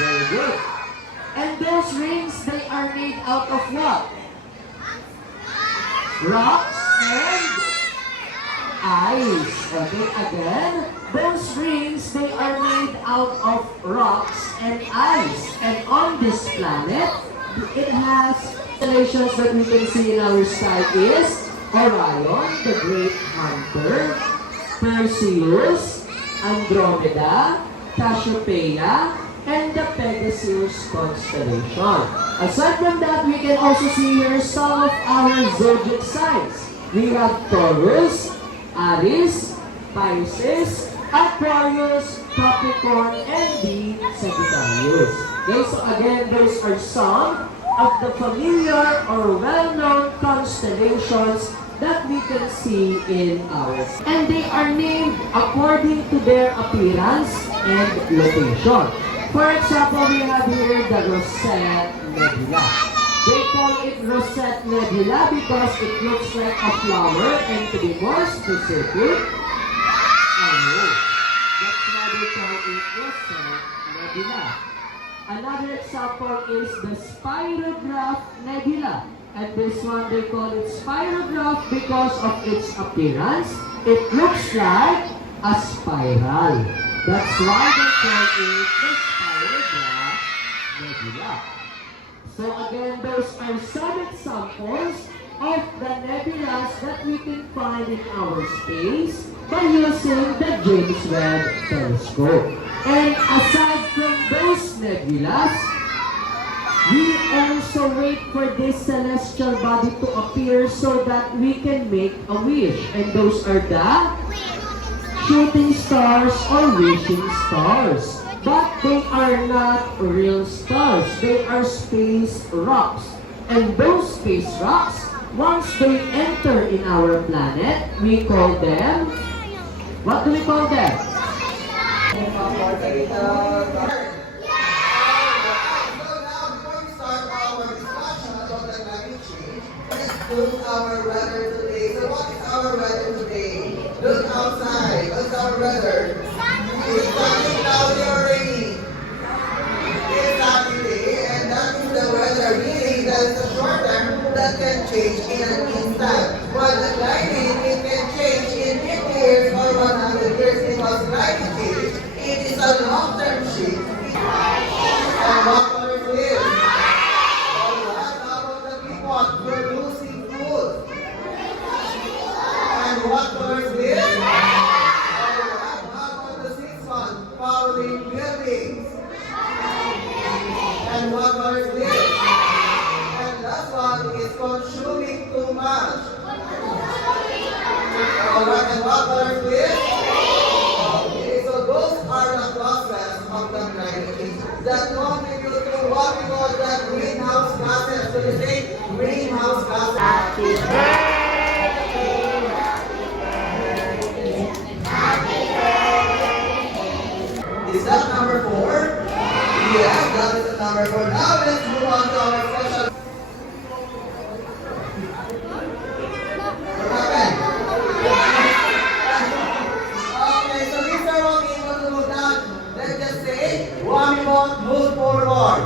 Very good. And those rings, they are made out of what? Rocks and ice. Okay, again, those rings, they are made out of rocks and ice. And on this planet, it has constellations that we can see in our sky is Orion, the Great Hunter, Perseus, Andromeda, Cassiopeia, and the Pegasus constellation. Aside from that, we can also see here some of our zodiac signs. We have Taurus, Aries, Pisces, Aquarius, Capricorn, and the Sagittarius. Okay, so again, those are some of the familiar or well-known constellations that we can see in ours. And they are named according to their appearance and location. For example, we have here the Rosette Nebula. They call it Rosette Nebula because it looks like a flower, and to be more specific, that's why they call it Rosette Nebula. Another example is the Spirograph Nebula. And this one, they call it spirograph because of its appearance. It looks like a spiral. That's why they call it the Spirograph Nebula. So again, those are some examples of the nebulas that we can find in our space by using the James Webb Telescope. And aside from those nebulas, we also wait for this celestial body to appear so that we can make a wish. And those are the shooting stars or wishing stars. But they are not real stars. They are space rocks. And those space rocks, once they enter in our planet, we call them, what do we call them? Look our weather today. So what is our weather today? Look outside. What's our weather? It's sunny, cloudy, or rainy. It's sunny day, and that is the weather. Meaning that it's a short term that can change in an instant. But the climate, it can change in 50 years or 100 years because climate change, it is a long-term shift. And what color is it? Alright, how about the people? You're losing food. And what color is this? Alright, how about the sixth one? Powering buildings. And what color is this? And last one is consuming too much. Alright, and what color is this? Okay, so those are the process of the climate change that contribute to what we call the greenhouse gases. So you say greenhouse gases. Happy Is that number 4? Yes, that is the number 4. Now let's move on to our special. What happened? Okay, so Mr. Rocky, what to move down? Let's just say, one more move forward.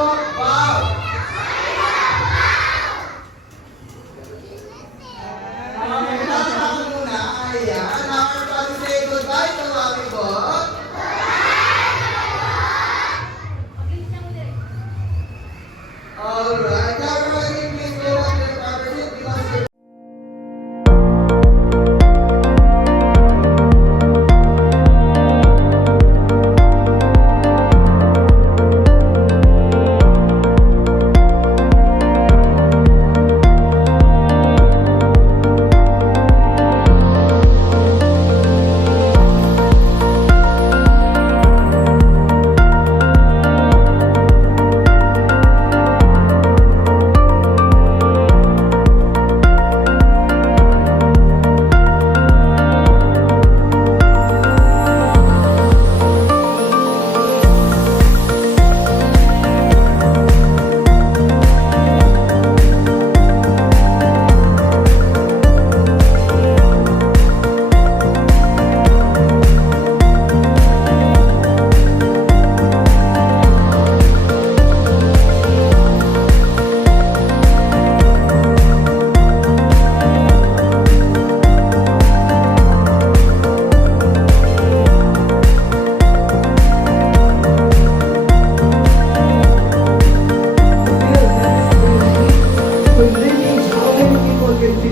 Wow! Tama muna. Ayan. Now we're going to say goodbye to Mami Bot. Alright. Now everybody please go back to your proper seat because you're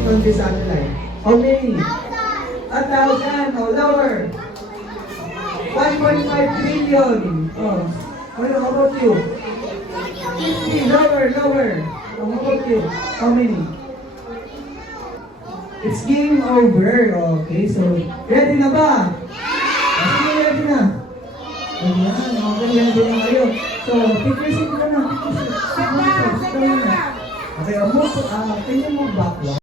on this satellite? How many? 1,000 or lower? 1.5 trillion. Oh. How about you? 50, lower. Oh, how about you? How many? It's game over. Okay, so ready na ba? Sige, ready na. Ayan, okay, ready na kayo. So, take your seat na. Okay, move, can you move back one?